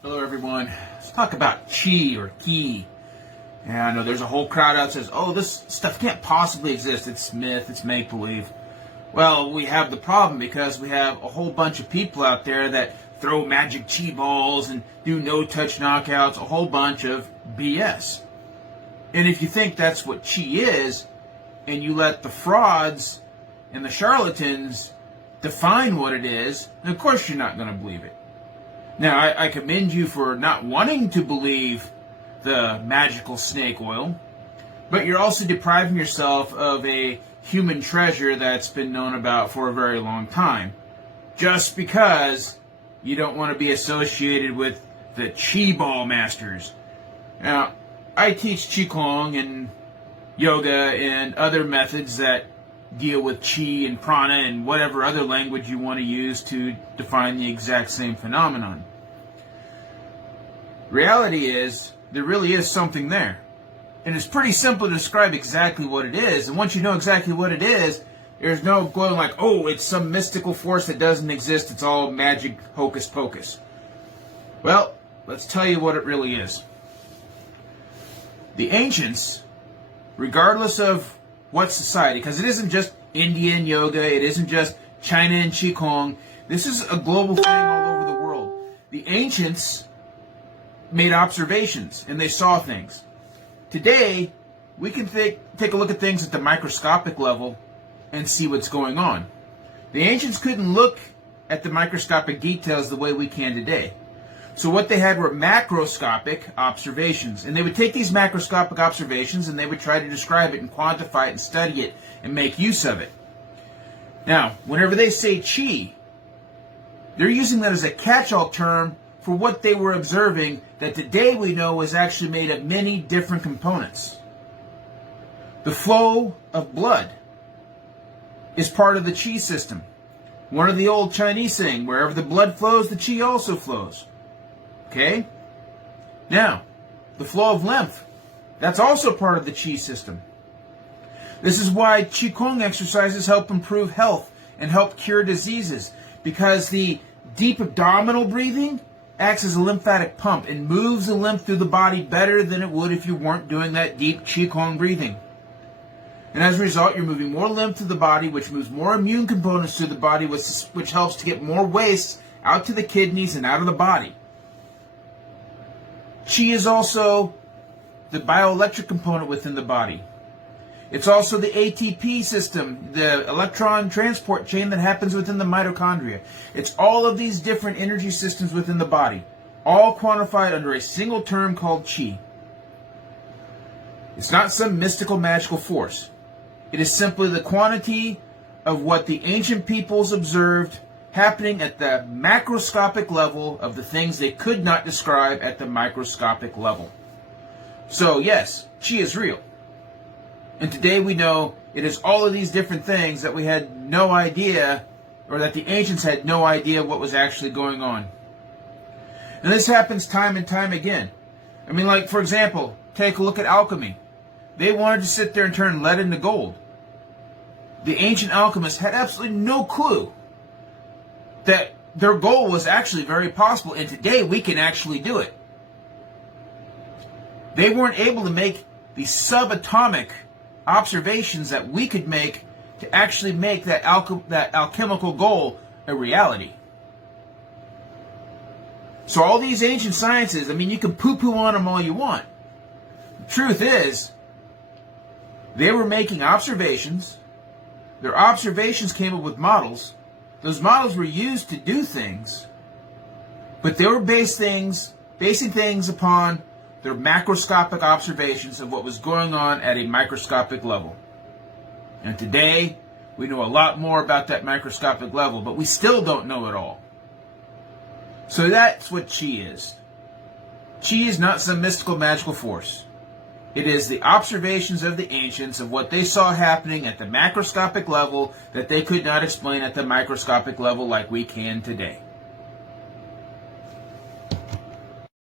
Hello everyone. Let's talk about chi or ki. And I know there's a whole crowd out that says, oh, this stuff can't possibly exist. It's myth, it's make-believe. Well, we have the problem because we have a whole bunch of people out there that throw magic chi balls and do no-touch knockouts, a whole bunch of BS. And if you think that's what chi is, and you let the frauds and the charlatans define what it is, then of course you're not going to believe it. Now, I commend you for not wanting to believe the magical snake oil, but you're also depriving yourself of a human treasure that's been known about for a very long time, just because you don't want to be associated with the Chi Ball masters. Now, I teach Qigong and yoga and other methods that deal with Qi and Prana and whatever other language you want to use to define the exact same phenomenon. Reality is, there really is something there. And it's pretty simple to describe exactly what it is. And once you know exactly what it is, there's no going like, oh, it's some mystical force that doesn't exist. It's all magic hocus pocus. Well, let's tell you what it really is. The ancients, regardless of what society, because it isn't just Indian yoga, it isn't just China and Qigong, this is a global thing all over the world. The ancients made observations and they saw things. Today, we can take a look at things at the microscopic level and see what's going on. The ancients couldn't look at the microscopic details the way we can today. So what they had were macroscopic observations. And they would take these macroscopic observations and they would try to describe it and quantify it and study it and make use of it. Now, whenever they say chi, they're using that as a catch-all term for what they were observing that today we know is actually made of many different components. The flow of blood is part of the chi system. One of the old Chinese saying, wherever the blood flows, the chi also flows. Okay? Now, the flow of lymph, that's also part of the chi system. This is why Qigong exercises help improve health and help cure diseases, because the deep abdominal breathing acts as a lymphatic pump and moves the lymph through the body better than it would if you weren't doing that deep Qigong breathing. And as a result, you're moving more lymph to the body, which moves more immune components to the body, which helps to get more waste out to the kidneys and out of the body. Qi is also the bioelectric component within the body. It's also the ATP system, the electron transport chain that happens within the mitochondria. It's all of these different energy systems within the body, all quantified under a single term called Qi. It's not some mystical magical force. It is simply the quantity of what the ancient peoples observed happening at the macroscopic level of the things they could not describe at the microscopic level. So yes, Qi is real. And today we know it is all of these different things that we had no idea, or that the ancients had no idea what was actually going on. And this happens time and time again. I mean, like, for example, take a look at alchemy. They wanted to sit there and turn lead into gold. The ancient alchemists had absolutely no clue that their goal was actually very possible, and today we can actually do it. They weren't able to make the subatomic observations that we could make to actually make that alchemical goal a reality. So all these ancient sciences, I mean, you can poo-poo on them all you want. The truth is, they were making observations. Their observations came up with models. Those models were used to do things, but they were basing things upon their macroscopic observations of what was going on at a microscopic level. And today, we know a lot more about that microscopic level, but we still don't know it all. So that's what Qi is. Qi is not some mystical magical force. It is the observations of the ancients of what they saw happening at the macroscopic level that they could not explain at the microscopic level like we can today.